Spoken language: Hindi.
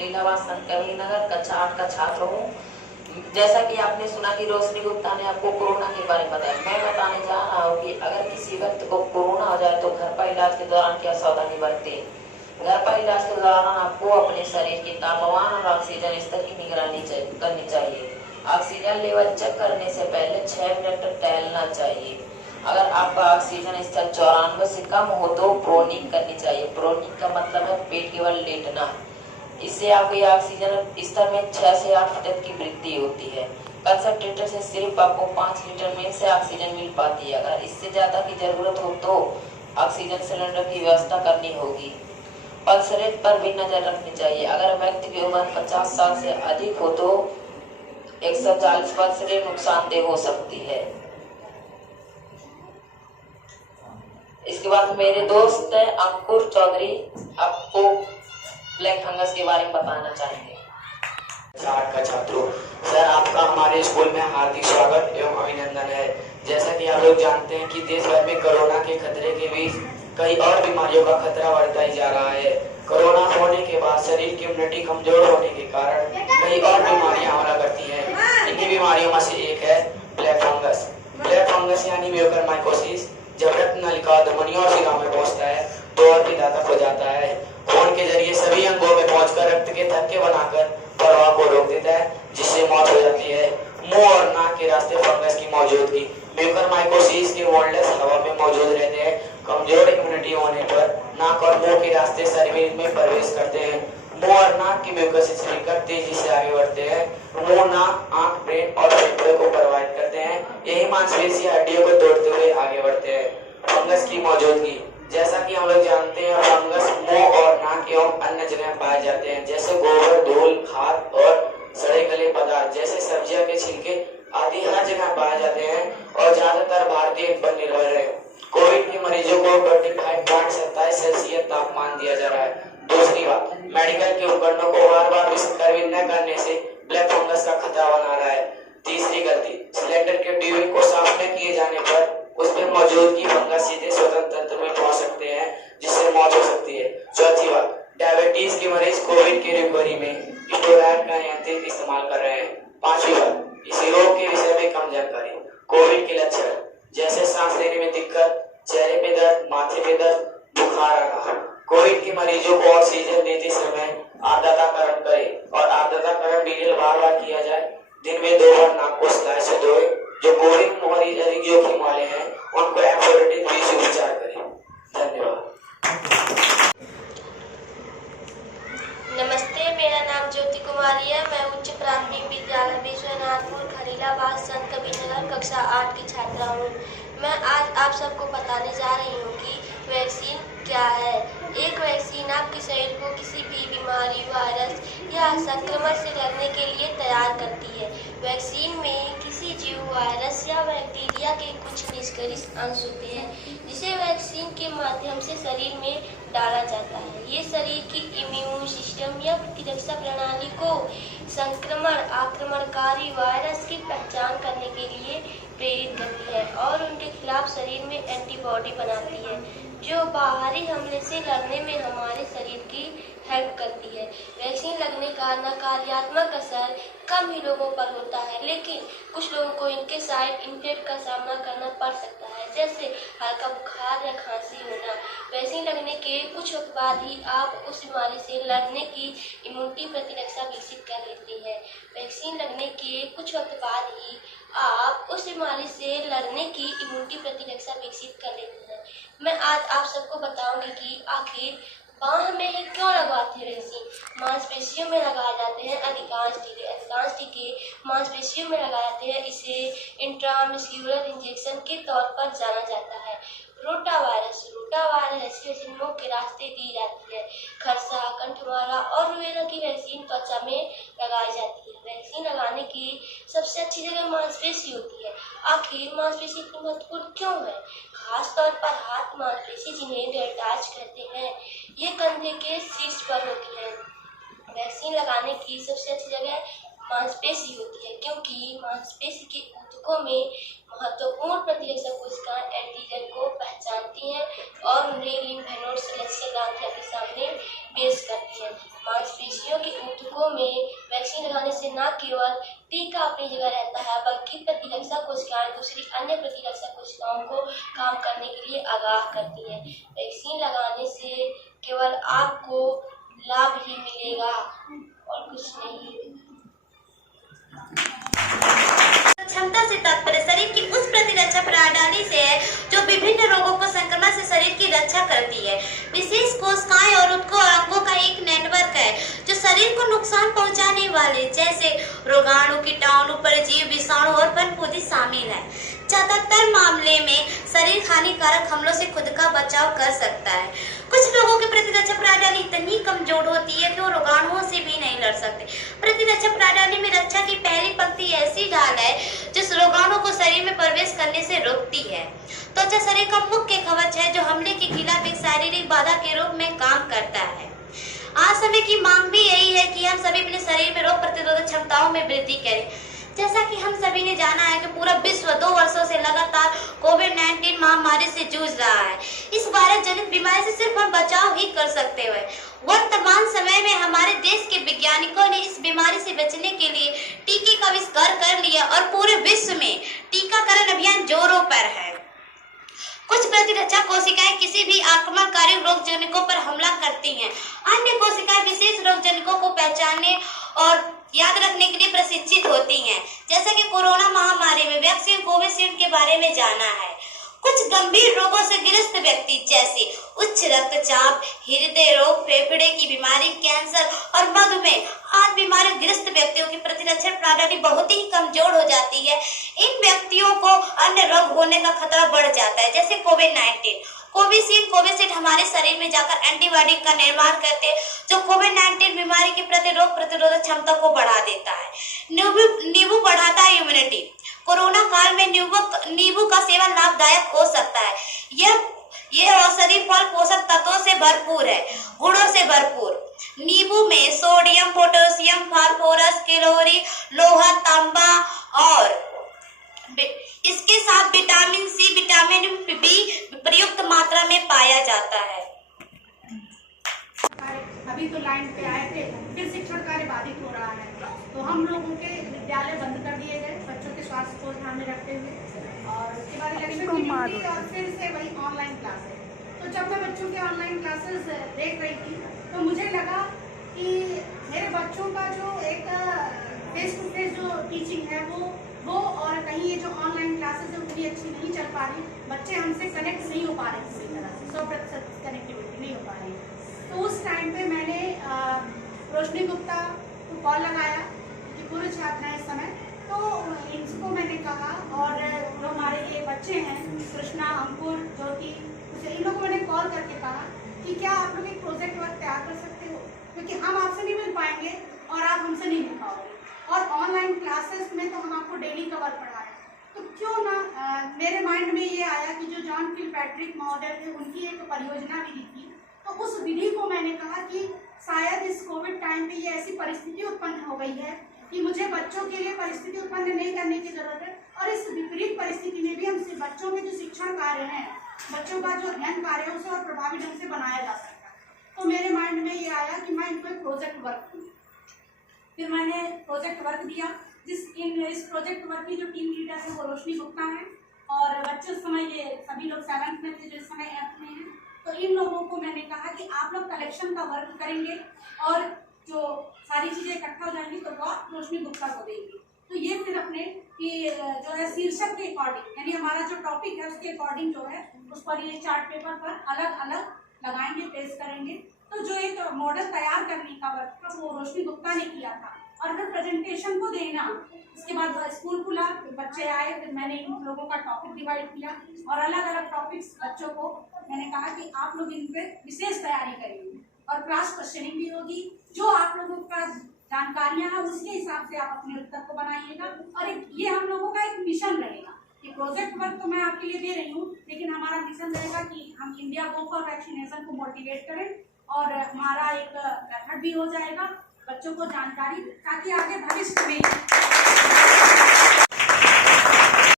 खलीलाबाद संत कबीरनगर कक्षा 8 का छात्र हूँ। जैसा कि आपने सुना कि रोशनी गुप्ता ने आपको कोरोना के बारे में बताया, मैं बताने जा रहा हूँ कि अगर किसी व्यक्ति को कोरोना हो जाए तो घर पर इलाज के दौरान क्या सावधानी बरतें। घर पर इलाज के दौरान आपको अपने शरीर के तापमान और ऑक्सीजन स्तर की निगरानी करनी चाहिए। ऑक्सीजन लेवल चेक करने से पहले 6 मिनट तक टहलना चाहिए। अगर आपका ऑक्सीजन स्तर 94 से कम हो तो प्रोनिंग करनी चाहिए। प्रोनिंग का मतलब है पेट केवल लेटना। इससे आपके ऑक्सीजन स्तर में 6 से 8% की वृद्धि होती है। कंसंट्रेटर से सिर्फ आपको 5 लीटर में से ऑक्सीजन मिल पाती है। अगर इससे ज्यादा की जरूरत हो तो ऑक्सीजन सिलेंडर की व्यवस्था करनी होगी। पल्स रेट पर भी नजर रखनी चाहिए। अगर व्यक्ति की उम्र 50 साल से अधिक हो तो 140 पल्स रेट नुकसानदेह हो सकती है। इसके बाद मेरे दोस्त अंकुर चौधरी आपको ब्लैक फंगस के बारे में बताना चाहेंगे। 8 का छात्रों, सर आपका हमारे स्कूल में हार्दिक स्वागत एवं अभिनंदन है। जैसा कि आप लोग जानते हैं कि देश भर में कोरोना के खतरे के बीच कई और बीमारियों का खतरा बढ़ता ही जा रहा है। कोरोना होने के बाद शरीर की इम्यूनिटी कमजोर होने के कारण कई और बीमारियां हमला करती हैं। इन्हीं बीमारियों में से एक है ब्लैक फंगस। ब्लैक फंगस यानी म्यूकरमाइकोसिस जब रक्त नलिका धमनियों और शिरा में पहुंचता है तो और भी घातक हो जाता है। खून के जरिए सभी अंगों में पहुंचकर रक्त के थक्के बनाकर प्रवाह को रोक देता है, जिससे मौत हो जाती है। मुंह और नाक के रास्ते फंगस की मौजूदगी म्यूकरमाइकोसिस के वॉल्डस हवा में मौजूद रहते हैं। कमजोर इम्यूनिटी होने पर नाक और मुंह के रास्ते शरीर में प्रवेश करते हैं। मुंह और नाक की म्यूकस श्रृंखला तेजी से आगे बढ़ते हैं। मुंह, नाक, आंख, ब्रेन और फेफड़े को प्रभावित करते हैं। यही मांसपेशी हड्डियों को तोड़ते हुए आगे बढ़ते हैं। फंगस की मौजूदगी, जैसा कि हम लोग जानते हैं, फंगस मुंह और नाक एवं अन्य जगह पाए जाते हैं, जैसे गोबर, धूल, खाद और सड़े गले पदार्थ जैसे सब्जियों के छिलके आदि हर जगह पाए जाते हैं और ज्यादातर भारतीय पर निर्भर है। कोविड के मरीजों को 25.27 सेल्सियस तापमान दिया जा रहा है। दूसरी बात, मेडिकल के उपकरणों को बार बार विसर्जित न करने से ब्लैक फंगस का खतरा बना रहा है। तीसरी गलती, सिलेंडर के ट्यूबिंग को साफ न किए जाने पर उसमें मौजूदगी फंगस सीधे स्वतंत्र तंत्र में पहुंच सकते हैं, जिससे मौत हो सकती है। चौथी बात, डायबिटीज के मरीज कोविड की रिकवरी में स्टेरॉइड का नियंत्रित इस्तेमाल कर रहे हैं। पांचवी बात, इसी रोग के विषय में कम जानकारी। कोविड के लक्षण जैसे सांस लेने में दिक्कत, चेहरे पे दर्द, माथे पे दर्द, बुखार आना। कोविड के मरीजों को ऑक्सीजन देते समय आर्द्रताकरण करें और आर्द्रताकरण भी बार बार किया जाए। दिन में 2 बार नाक को सिलाई से धोए। जो कोविड मरीज अधिक जोखिम वाले हैं उनको एंटीबायोटिक भी उपचार करें। धन्यवाद। नमस्ते, मेरा नाम ज्योति कुमारी है। मैं उच्च प्राथमिक विद्यालय विश्वनाथपुर खलीलाबाद संत कबीरनगर कक्षा 8 की छात्रा हूँ। मैं आज आप सबको बताने जा रही हूँ कि वैक्सीन क्या है। एक वैक्सीन आपके शरीर को किसी भी बीमारी, वायरस या संक्रमण से लड़ने के लिए तैयार करती है। वैक्सीन में किसी जीव, वायरस या बैक्टीरिया के कुछ निष्क्रिय अंश होते हैं, जिसे वैक्सीन के माध्यम से शरीर में डाला जाता है। ये शरीर की इम्यून सिस्टम या प्रतिरक्षा प्रणाली को संक्रमण, आक्रमणकारी वायरस की पहचान करने के लिए प्रेरित करती है और उनके खिलाफ शरीर में एंटीबॉडी बनाती है, जो बाहरी हमले से लड़ने में हमारे शरीर की हेल्प करती है। वैक्सीन लगने का नकारात्मक असर कम ही लोगों पर होता है, लेकिन कुछ लोगों को इनके साइड इफेक्ट का सामना करना पड़ सकता है, जैसे हल्का बुखार या खांसी होना। वैक्सीन लगने के कुछ वक्त बाद ही आप उस बीमारी से लड़ने की इम्यूनिटी प्रतिरक्षा विकसित कर लेती है। वैक्सीन लगने के कुछ वक्त बाद ही आप उस बीमारी से लड़ने की इम्यूनिटी प्रतिरक्षा विकसित कर लेते हैं। मैं आज आप सबको बताऊंगी कि आखिर बाह में क्यों लगवाते हैं वैक्सीन। मांसपेशियों में लगाए जाते हैं अधिकांश टीके मांसपेशियों में लगाए जाते हैं। इसे इंट्रामस्क्यूलर इंजेक्शन के तौर पर जाना जाता है। रोटावायरस ऐसी मुंह के रास्ते दी जाती है। खरसा, कंठमाला और रुबेला की वैक्सीन त्वचा में लगाई जाती है। वैक्सीन लगाने की सबसे अच्छी जगह मांसपेशी होती है। आखिर मांसपेशी इतनी महत्वपूर्ण क्यों है? खास तौर पर हाथ मांसपेशी, जिन्हें डेल्टाज कहते हैं, ये कंधे के शीर्ष पर होती है। वैक्सीन लगाने की सबसे अच्छी जगह मांसपेशी होती है, क्योंकि मांसपेशी के ऊतकों में महत्वपूर्ण प्रतिरक्षा कोशिकाएं एंटीजन को पहचानती हैं और उन्हें लिम्फ नोड से लक्ष्य ग्रंथियों के सामने पेश करती हैं। मांसपेशियों के लोगों में वैक्सीन लगाने से न केवल टीका अपनी जगह रहता है बल्कि प्रतिरक्षा कोशिकाएं दूसरी अन्य प्रतिरक्षा कोशिकाओं को काम करने के लिए आगाह करती है। वैक्सीन लगाने से केवल आपको लाभ ही मिलेगा और कुछ नहीं। क्षमता से तात्पर्य शरीर की उस प्रतिरक्षा प्रणाली से है जो विभिन्न रोगों को संक्रमण से शरीर की रक्षा करती है। विशेष कोशिकाएं और उत्कों और अंगों का एक नेटवर्क है जो शरीर को नुकसान पहुंचाने वाले जैसे रोगाणु, कीटाणु, परजीवी, विषाणु और फफूंदी शामिल है। ज्यादातर मामले में शरीर हानिकारक हमलों से खुद का बचाव कर सकता है। कुछ लोगों की प्रतिरक्षा प्रणाली इतनी कमजोर होती है कि वो रोगाणुओं से भी नहीं लड़ सकते। प्रतिरक्षा प्रणाली में रक्षा की पहली पंक्ति ऐसी ढाल है जो रोगाणु को शरीर में प्रवेश करने से रोकती है। त्वचा शरीर का मुख्य कवच है जो हमले के खिलाफ एक शारीरिक बाधा के रूप में काम करता है। आज समय की मांग भी यही है कि हम सभी अपने शरीर में रोग प्रतिरोधक क्षमताओं में वृद्धि करें। जैसा कि हम सभी ने जाना है कि पूरा विश्व 2 वर्षों से लगातार कोविड-19 महामारी से जूझ रहा है। इस वायरस जनित बीमारी से सिर्फ हम बचाव ही कर सकते हैं। वर्तमान समय में हमारे देश के वैज्ञानिकों ने इस बीमारी से बचने के लिए टीके का आविष्कार कर लिया और पूरे विश्व में टीकाकरण अभियान जोरों पर है। कुछ प्रतिरक्षा कोशिकाएं किसी भी आक्रमणकारी रोगजनकों पर हमला करती हैं। अन्य कोशिकाएं विशेष रोगजनकों को पहचानने और याद रखने के लिए प्रशिक्षित होती हैं। जैसा कि कोरोना महामारी में वैक्सीन कोविशील्ड के बारे में जाना है। कुछ गंभीर रोगों से ग्रस्त व्यक्ति जैसे उच्च रक्तचाप, हृदय रोग, फेफड़े की बीमारी, कैंसर और मधुमेह आदि बीमारी ग्रस्त व्यक्तियों की प्रतिरक्षा प्रणाली बहुत ही कमजोर हो जाती है। इन व्यक्तियों को अन्य रोग होने का खतरा बढ़ जाता है जैसे कोविड-19। कोविशील्ड हमारे शरीर में जाकर एंटीबॉडी का निर्माण करते हैं जो कोविड-19 बीमारी के प्रति रोग प्रतिरोधक क्षमता को बढ़ा देता है। नींबू बढ़ाता है इम्यूनिटी। कोरोना काल में नींबू का सेवन लाभदायक हो सकता है। यह औषधि फल पोषक तत्वों से भरपूर है, गुणों से भरपूर। नींबू में सोडियम, पोटेशियम, फास्फोरस, कैलोरी, लोहा, तांबा और इसके साथ विटामिन सी, विटामिन बी प्रयुक्त मात्रा में पाया जाता है। अभी तो लाइन पे आए थे, फिर शिक्षण कार्य बाधित हो रहा है तो हम लोगों के विद्यालय बंद कर दिए गए बच्चों के स्वास्थ्य को ध्यान में रखते हुए, और उसके बाद इलेक्शन की ड्यूटी और फिर से वही ऑनलाइन क्लासेस। तो जब मैं बच्चों के ऑनलाइन क्लासेस देख रही थी तो मुझे लगा कि मेरे बच्चों का जो एक फेस टू फेस जो टीचिंग है वो और कहीं ये जो ऑनलाइन क्लासेस है उतनी अच्छी नहीं चल पा रही। बच्चे हमसे कनेक्ट नहीं हो पा रहे पूरी तरह से, 100% कनेक्टिविटी नहीं हो पा रही। तो उस टाइम पे मैंने रोशनी गुप्ता को कॉल लगाया कि पूर्व छात्र हैं इस समय, तो इनको मैंने कहा, और जो हमारे ये बच्चे हैं कृष्णा, अंकुर, ज्योति, इन लोगों को मैंने कॉल करके कहा कि क्या आप लोग एक प्रोजेक्ट वर्क तैयार कर सकते हो, क्योंकि हम आपसे नहीं मिल पाएंगे और आप हमसे नहीं मिल पाओगे, और ऑनलाइन क्लासेस में तो हम आपको डेली कवर पढ़ा रहे, तो क्यों ना मेरे माइंड में ये आया कि जो जॉन किलपैट्रिक महोदय थे उनकी एक परियोजना विधि थी, तो उस विधि को मैंने कहा कि शायद इस कोविड टाइम पे ये ऐसी परिस्थिति उत्पन्न हो गई है कि मुझे बच्चों के लिए परिस्थिति उत्पन्न नहीं करने की जरूरत है, और इस विपरीत परिस्थिति में भी हम बच्चों के जो शिक्षण कार्य हैं, बच्चों का जो अध्ययन कार्य है उसे और प्रभावी ढंग से बनाया जा सकता है। तो मेरे माइंड में ये आया कि मैं इनको एक प्रोजेक्ट वर्क दूँ। फिर मैंने प्रोजेक्ट वर्क दिया, इस प्रोजेक्ट वर्क की जो टीम लीडर है वो रोशनी गुप्ता है, और बच्चे उस समय ये सभी लोग 7th में थे जो इस समय 8th में हैं। तो इन लोगों को मैंने कहा कि आप लोग कलेक्शन का वर्क करेंगे और जो सारी चीज़ें इकट्ठा हो जाएंगी तो वो रोशनी गुप्ता को देंगे। तो ये फिर अपने कि जो है शीर्षक के अकॉर्डिंग, यानी हमारा जो टॉपिक है उसके अकॉर्डिंग जो है उस पर ये चार्ट पेपर पर अलग अलग लगाएंगे, पेश करेंगे। तो जो एक मॉडल तैयार करने का वर्क था वो रोशनी गुप्ता ने किया था, और फिर प्रेजेंटेशन को देना, उसके बाद स्कूल खुला, बच्चे आए, फिर मैंने इन लोगों का टॉपिक डिवाइड किया और अलग अलग टॉपिक्स बच्चों को मैंने कहा कि आप लोग इन पे विशेष तैयारी करेंगे और क्रॉस क्वेश्चनिंग भी होगी। जो आप लोगों का जानकारियां हैं उसके हिसाब से आप अपने उत्तर को बनाइएगा, और ये हम लोगों का एक मिशन रहेगा। ये प्रोजेक्ट वर्क तो मैं आपके लिए दे रही हूँ, लेकिन हमारा मिशन रहेगा कि हम इंडिया गो फॉर वैक्सीनेशन को मोटिवेट करें, और हमारा एक मेथड भी हो जाएगा बच्चों को जानकारी, ताकि आगे भविष्य में